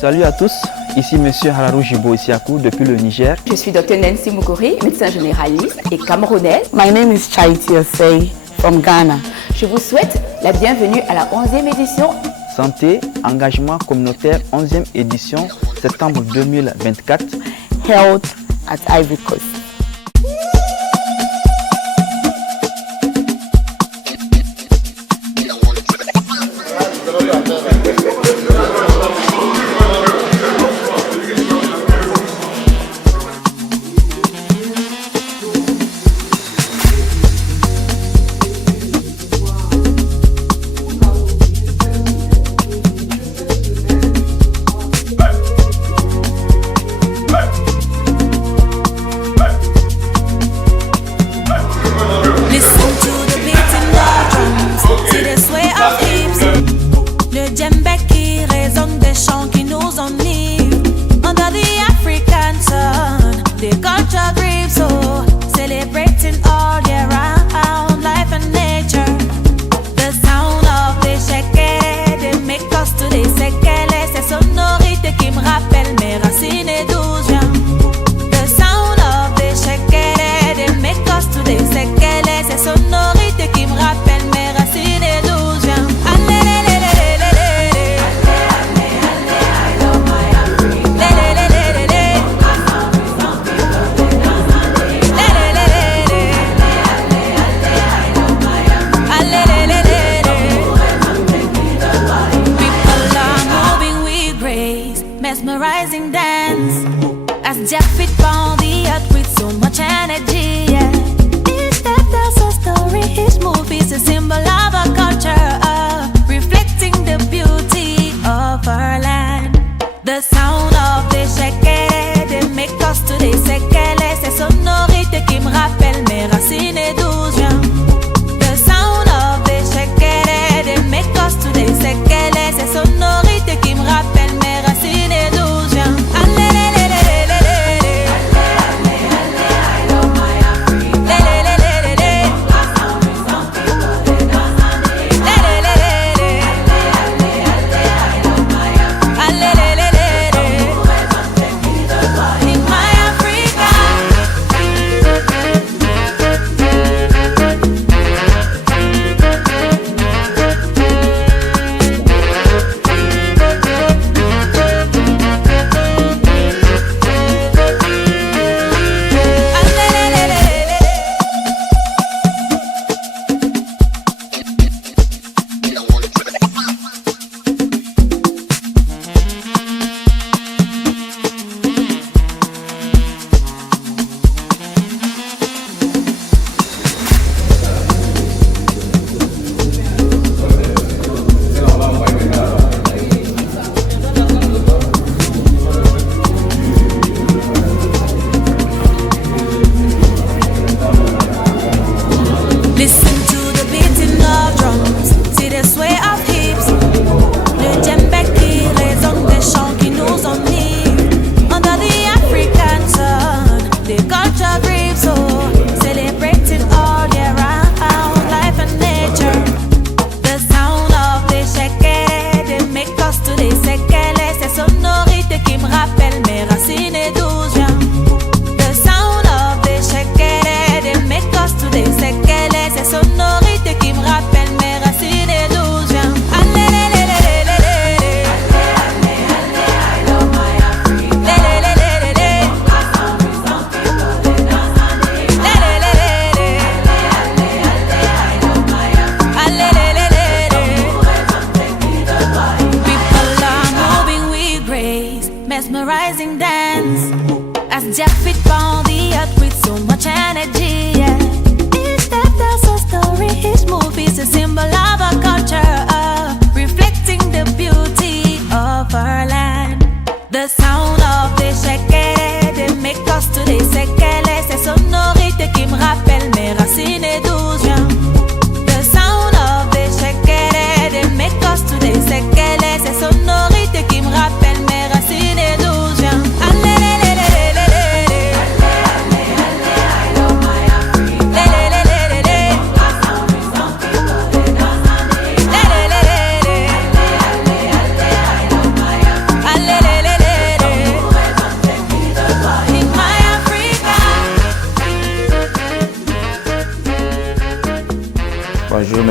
Salut à tous, ici Monsieur Hararu Jibo Isiakou depuis le Niger. Je suis Dr Nancy Mukori, médecin généraliste et camerounaise. My name is Chaiti Osei from Ghana. Je vous souhaite la bienvenue à la 11e édition Santé, engagement communautaire 11e édition, septembre 2024. Health at Ivory Coast. Mesmerizing dance as Jack fit on the earth with so much energy. Yeah. Each step tells a story, each move is a symbol of a culture, reflecting the beauty of our land. The sound of des shekere, they make us to des séquelles. Ces sonorités qui me rappellent mes racines et d'où je viens. The sound of des shekere, they make us to des séquelles. Ces sonorités qui me rappellent mes racines et d'où je viens.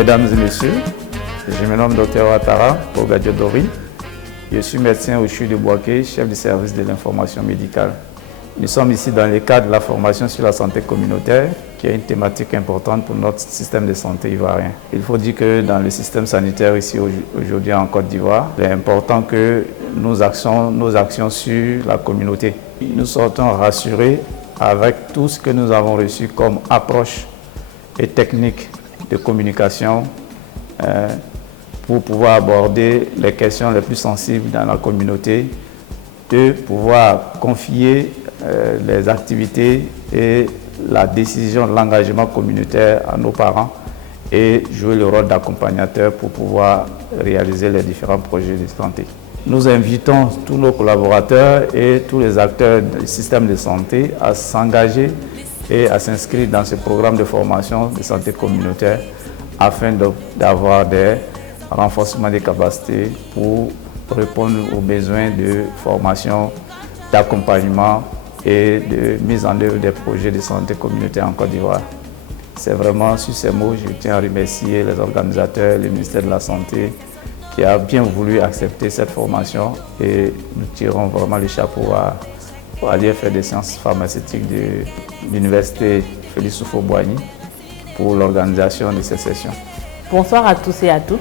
Mesdames et messieurs, je me nomme Dr Ouattara Bogadjodori. Je suis médecin au CHU de Bouaké, chef du service de l'information médicale. Nous sommes ici dans le cadre de la formation sur la santé communautaire, qui est une thématique importante pour notre système de santé ivoirien. Il faut dire que dans le système sanitaire ici aujourd'hui en Côte d'Ivoire, il est important que nos actions sur la communauté. Nous sortons rassurés avec tout ce que nous avons reçu comme approche et technique de communication pour pouvoir aborder les questions les plus sensibles dans la communauté, de pouvoir confier les activités et la décision, l'engagement communautaire à nos parents et jouer le rôle d'accompagnateur pour pouvoir réaliser les différents projets de santé. Nous invitons tous nos collaborateurs et tous les acteurs du système de santé à s'engager et à s'inscrire dans ce programme de formation de santé communautaire afin d'avoir des renforcements des capacités pour répondre aux besoins de formation, d'accompagnement et de mise en œuvre des projets de santé communautaire en Côte d'Ivoire. C'est vraiment sur ces mots, je tiens à remercier les organisateurs, le ministère de la Santé, qui a bien voulu accepter cette formation et nous tirons vraiment le chapeau pour aller faire des sciences pharmaceutiques de l'université Félix Houphouët-Boigny pour l'organisation de cette session. Bonsoir à tous et à toutes.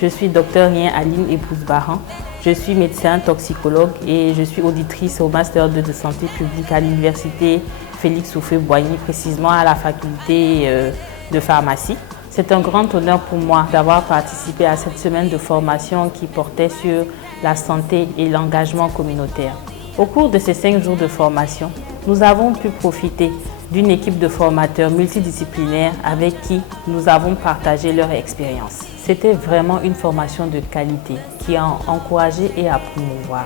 Je suis Dr Rien Aline Epouze-Baran. Je suis médecin toxicologue et je suis auditrice au Master 2 de santé publique à l'université Félix Houphouët-Boigny, précisément à la faculté de pharmacie. C'est un grand honneur pour moi d'avoir participé à cette semaine de formation qui portait sur la santé et l'engagement communautaire. Au cours de ces 5 jours de formation, nous avons pu profiter d'une équipe de formateurs multidisciplinaires avec qui nous avons partagé leur expérience. C'était vraiment une formation de qualité qui a encouragé et à promouvoir.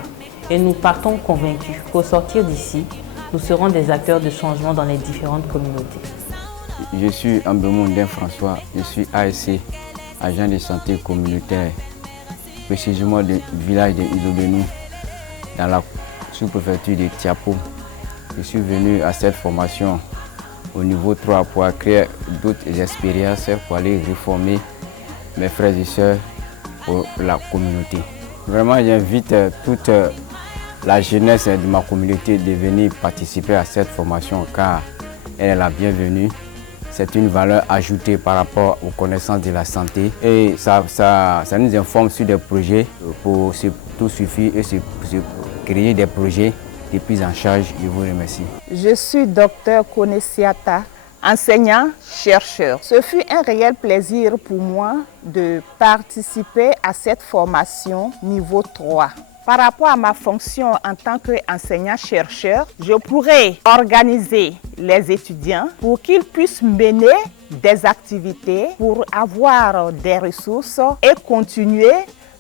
Et nous partons convaincus qu'au sortir d'ici, nous serons des acteurs de changement dans les différentes communautés. Je suis Ambemondin François, je suis ASC, agent de santé communautaire, précisément du village de Izobenou, dans la sous-préfecture de Tiapo. Je suis venu à cette formation au niveau 3 pour créer d'autres expériences pour aller réformer mes frères et sœurs pour la communauté. Vraiment, j'invite toute la jeunesse de ma communauté de venir participer à cette formation car elle est la bienvenue. C'est une valeur ajoutée par rapport aux connaissances de la santé et ça nous informe sur des projets pour se tout suffire et se créer des projets de prise en charge. Je vous remercie. Je suis Dr Konesiata, enseignant-chercheur. Ce fut un réel plaisir pour moi de participer à cette formation niveau 3. Par rapport à ma fonction en tant qu'enseignant-chercheur, je pourrais organiser les étudiants pour qu'ils puissent mener des activités pour avoir des ressources et continuer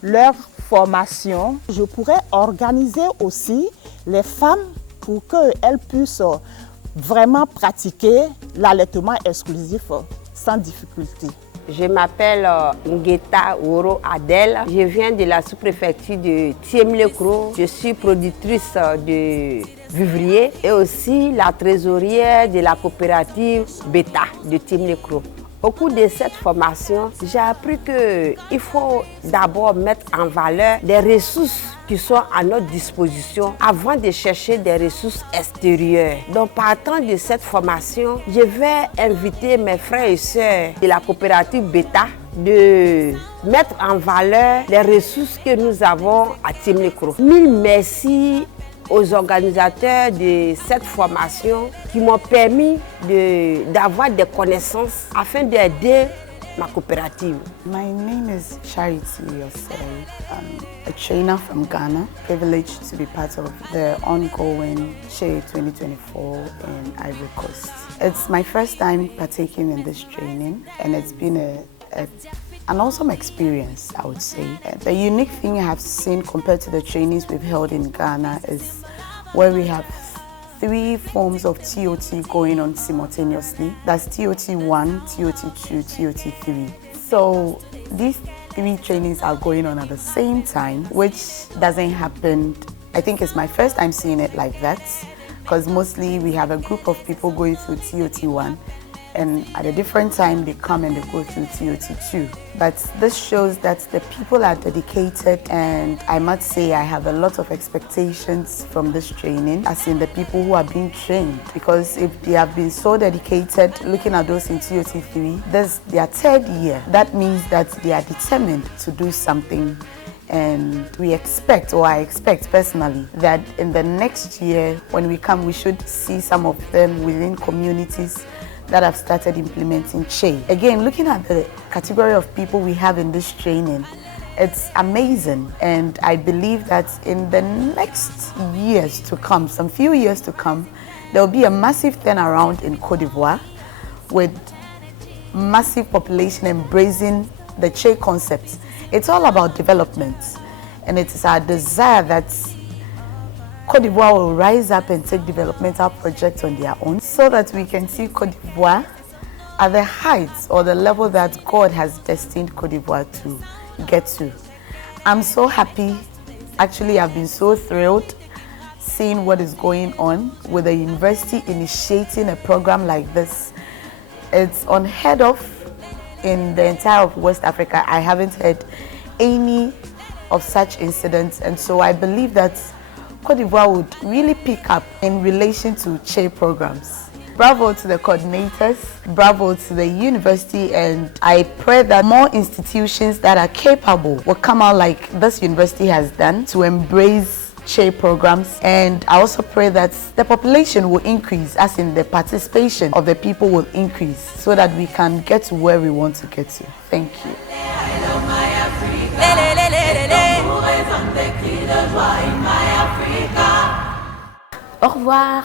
leur formation. Je pourrais organiser aussi les femmes pour qu'elles puissent vraiment pratiquer l'allaitement exclusif sans difficulté. Je m'appelle Ngeta Oro Adel. Je viens de la sous-préfecture de Thiemlekro. Je suis productrice de vivrier et aussi la trésorière de la coopérative Beta de Thiemlekro. Au cours de cette formation, j'ai appris qu'il faut d'abord mettre en valeur les ressources qui sont à notre disposition avant de chercher des ressources extérieures. Donc, partant de cette formation, je vais inviter mes frères et sœurs de la coopérative Beta de mettre en valeur les ressources que nous avons à Thiemlekro. Mille merci aux organisateurs de cette formation qui m'ont permis d'avoir des connaissances afin d'aider ma coopérative. My name is Charity Osei. I'm a trainer from Ghana, privileged to be part of the ongoing CHE 2024 in Ivory Coast. It's my first time partaking in this training and it's been an awesome experience, I would say. The unique thing I have seen compared to the trainings we've held in Ghana is where we have 3 forms of TOT going on simultaneously. That's TOT 1, TOT 2, TOT 3. So these 3 trainings are going on at the same time, which doesn't happen. I think it's my first time seeing it like that, because mostly we have a group of people going through TOT 1 and at a different time they come and they go through TOT2. But this shows that the people are dedicated, and I must say I have a lot of expectations from this training, as in the people who are being trained, because if they have been so dedicated, looking at those in TOT3, this is their third year. That means that they are determined to do something. And we expect, or I expect personally, that in the next year when we come, we should see some of them within communities that have started implementing CHE. Again, looking at the category of people we have in this training, it's amazing, and I believe that in the next years to come, some few years to come, there will be a massive turnaround in Côte d'Ivoire, with massive population embracing the CHE concepts. It's all about development, and it is our desire that Côte d'Ivoire will rise up and take developmental projects on their own, so that we can see Côte d'Ivoire at the heights or the level that God has destined Côte d'Ivoire to get to. I'm so happy. Actually, I've been so thrilled seeing what is going on with the university initiating a program like this. It's unheard of in the entire of West Africa. I haven't heard any of such incidents, and so I believe that Côte d'Ivoire would really pick up in relation to CHE programs. Bravo to the coordinators, bravo to the university, and I pray that more institutions that are capable will come out like this university has done to embrace CHE programs. And I also pray that the population will increase, as in the participation of the people will increase, so that we can get to where we want to get to. Thank you. Au revoir.